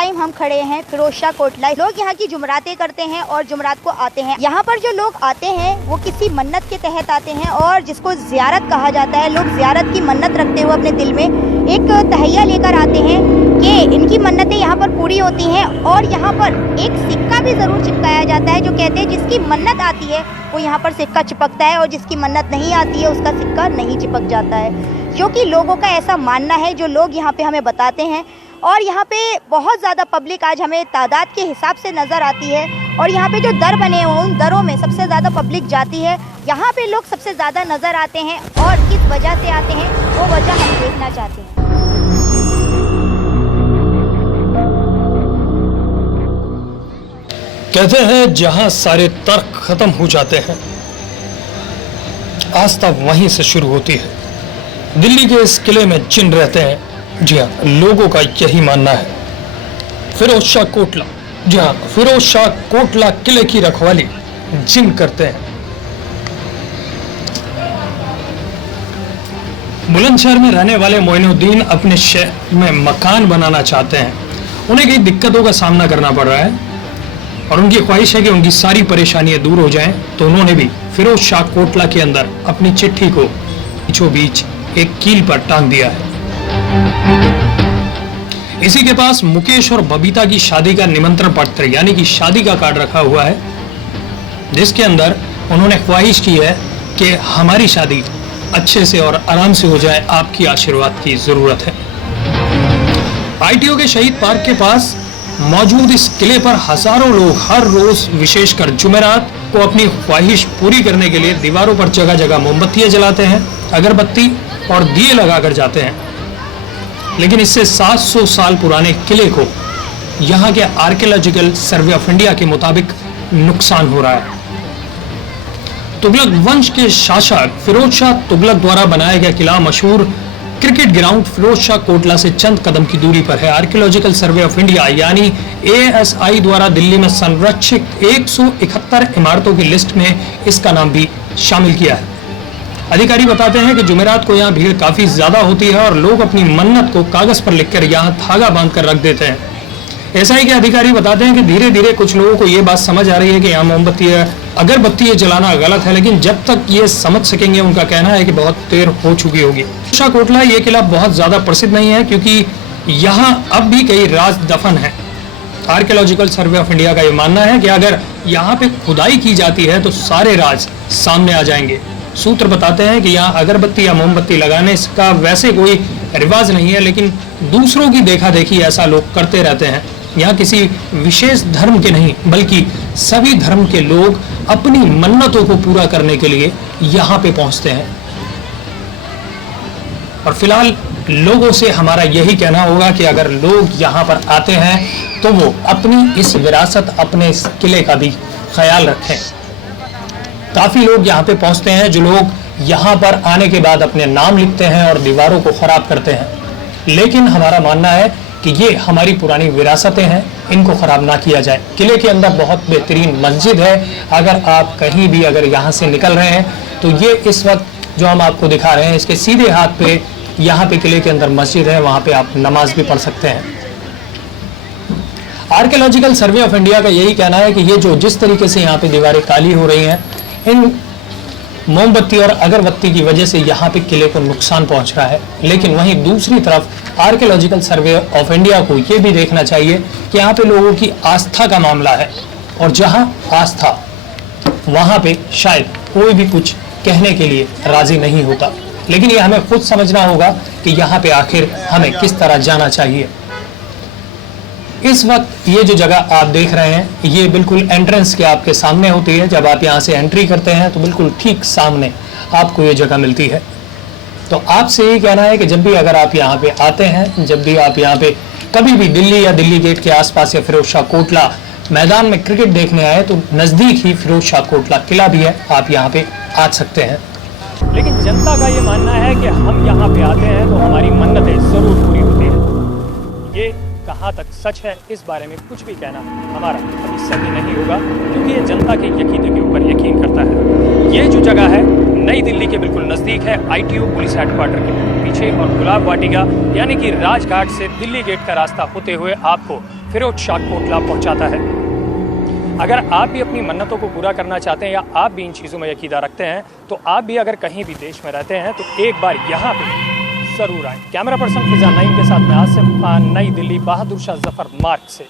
Time हम खड़े हैं फिरोज शाह कोटला। लोग यहाँ की जुमरातें करते हैं और जुमरात को आते हैं। यहाँ पर जो लोग आते हैं वो किसी मन्नत के तहत आते हैं और जिसको ज़ियारत कहा जाता है। लोग ज़ियारत की मन्नत रखते हुए अपने दिल में एक तहैया लेकर आते हैं कि इनकी मन्नतें यहाँ पर पूरी होती हैं। और यहाँ पर एक सिक्का भी ज़रूर चिपकाया जाता है, जो कहते हैं जिसकी मन्नत आती है वो यहाँ पर सिक्का चिपकता है और जिसकी मन्नत नहीं आती है उसका सिक्का नहीं चिपक जाता है। क्योंकि लोगों का ऐसा मानना है, जो लोग यहाँ पे हमें बताते हैं। और यहाँ पे बहुत ज़्यादा पब्लिक आज हमें तादाद के हिसाब से नज़र आती है और यहाँ पे जो दर बने हुए उन दरों में सबसे ज़्यादा पब्लिक जाती है। यहाँ पे लोग सबसे ज़्यादा नज़र आते हैं और किस वजह से आते हैं वो वजह हम देखना चाहते हैं। कहते हैं जहां सारे तर्क खत्म हो जाते हैं, आस्था वहीं से शुरू होती है। दिल्ली के इस किले में जिन रहते हैं, जी हाँ, लोगों का यही मानना है। फिरोज शाह कोटला, जी हाँ, फिरोज शाह कोटला किले की रखवाली जिन करते हैं। बुलंदशहर में रहने वाले मोइनुद्दीन अपने शहर में मकान बनाना चाहते हैं। उन्हें कई दिक्कतों का सामना करना पड़ रहा है और उनकी ख्वाहिश है कि उनकी सारी परेशानियां दूर हो जाएं। तो उन्होंने भी फिरोज शाह कोटला के अंदर अपनी चिट्ठी को बीचों बीच एक कील पर टांग दिया है। इसी के पास मुकेश और बबीता की शादी का निमंत्रण पत्र यानी कि शादी का कार्ड रखा हुआ है, जिसके अंदर उन्होंने ख्वाहिश की है कि हमारी शादी अच्छे से और आराम से हो जाए, आपकी आशीर्वाद की जरूरत है। आईटीओ के शहीद पार्क के पास मौजूद इस किले पर हजारों लोग हर रोज विशेषकर जुमेरात को अपनी ख्वाहिश पूरी करने के लिए दीवारों पर जगह जगह मोमबत्तियां जलाते हैं, अगरबत्ती और दिए लगाकर जाते हैं। लेकिन इससे 700 साल पुराने किले को यहाँ के आर्कियोलॉजिकल सर्वे ऑफ इंडिया के मुताबिक नुकसान हो रहा है। तुगलक वंश के शासक फिरोज शाह तुगलक द्वारा बनाया गया किला मशहूर क्रिकेट ग्राउंड फिरोज शाह कोटला से चंद कदम की दूरी पर है। आर्कियोलॉजिकल सर्वे ऑफ इंडिया यानी ASI द्वारा दिल्ली में संरक्षित 171 इमारतों की लिस्ट में इसका नाम भी शामिल किया है। अधिकारी बताते हैं कि जुमेरात को यहाँ भीड़ काफी ज्यादा होती है और लोग अपनी मन्नत को कागज पर लिखकर यहाँ धागा बांधकर रख देते हैं। SI के अधिकारी बताते हैं कि धीरे धीरे कुछ लोगों को ये बात समझ आ रही है कि यहाँ मोमबत्ती अगरबत्ती जलाना गलत है, लेकिन जब तक ये समझ सकेंगे उनका कहना है कि बहुत देर हो चुकी होगी। शाह कोटला ये किला बहुत ज्यादा प्रसिद्ध नहीं है क्योंकि यहाँ अब भी कई राज दफन है। आर्कियोलॉजिकल सर्वे ऑफ इंडिया का ये मानना है कि अगर यहाँ पे खुदाई की जाती है तो सारे राज सामने आ जाएंगे। सूत्र बताते हैं कि यहाँ अगरबत्ती या मोमबत्ती लगाने का वैसे कोई रिवाज नहीं है, लेकिन दूसरों की देखा देखी ऐसा लोग करते रहते हैं। यहाँ किसी विशेष धर्म के नहीं बल्कि सभी धर्म के लोग अपनी मन्नतों को पूरा करने के लिए यहाँ पे पहुँचते हैं। और फिलहाल लोगों से हमारा यही कहना होगा कि अगर लोग यहाँ पर आते हैं तो वो अपनी इस विरासत, अपने इस किले का भी ख्याल रखें। काफी लोग यहाँ पे पहुँचते हैं जो लोग यहाँ पर आने के बाद अपने नाम लिखते हैं और दीवारों को खराब करते हैं, लेकिन हमारा मानना है कि ये हमारी पुरानी विरासतें हैं, इनको खराब ना किया जाए। किले के अंदर बहुत बेहतरीन मस्जिद है। अगर आप कहीं भी अगर यहाँ से निकल रहे हैं तो ये इस वक्त जो हम आपको दिखा रहे हैं इसके सीधे हाथ पे यहाँ पे किले के अंदर मस्जिद है, वहाँ पे आप नमाज भी पढ़ सकते हैं। आर्कियोलॉजिकल सर्वे ऑफ इंडिया का यही कहना है कि ये जो जिस तरीके से यहाँ पे दीवारें काली हो रही हैं, इन मोमबत्ती और अगरबत्ती की वजह से यहाँ पे किले को नुकसान पहुँच रहा है। लेकिन वहीं दूसरी तरफ आर्कियोलॉजिकल सर्वे ऑफ इंडिया को ये भी देखना चाहिए कि यहाँ पे लोगों की आस्था का मामला है और जहाँ आस्था वहाँ पे शायद कोई भी कुछ कहने के लिए राजी नहीं होता। लेकिन ये हमें खुद समझना होगा कि यहाँ पे आखिर हमें किस तरह जाना चाहिए। इस वक्त ये जो जगह आप देख रहे हैं ये बिल्कुल एंट्रेंस के आपके सामने होती है। जब आप यहाँ से एंट्री करते हैं तो बिल्कुल ठीक सामने आपको ये जगह मिलती है। तो आपसे यही कहना है कि जब भी अगर आप यहाँ पे आते हैं, जब भी आप यहाँ पे कभी भी दिल्ली या दिल्ली गेट के आसपास या फिरोज शाह कोटला मैदान में क्रिकेट देखने आए तो नज़दीक ही फिरोज शाह कोटला किला भी है, आप यहाँ पे आ सकते हैं। लेकिन जनता का ये मानना है कि हम यहाँ पे आते हैं तो हमारी मन्नतें ज़रूर पूरी होती हैं। ये कहाँ तक सच है इस बारे में कुछ भी कहना हमारा अभी सही नहीं होगा, क्योंकि ये जनता के यकीन के ऊपर यकीन करता है। ये जो जगह है नई दिल्ली के बिल्कुल नज़दीक है, ITO पुलिस हेडक्वार्टर के पीछे, और गुलाब वाटिका यानी कि राजघाट से दिल्ली गेट का रास्ता होते हुए आपको फिरोज शाह कोटला पहुंचाता है। अगर आप भी अपनी मन्नतों को पूरा करना चाहते हैं या आप भी इन चीज़ों में यकीदा रखते हैं तो आप भी अगर कहीं भी देश में रहते हैं तो एक बार यहाँ पे ज़रूर आएँ। कैमरा पर्सन फिजा नईम के साथ मैं आसिफ खान, नई दिल्ली, बहादुर शाह जफर मार्ग से।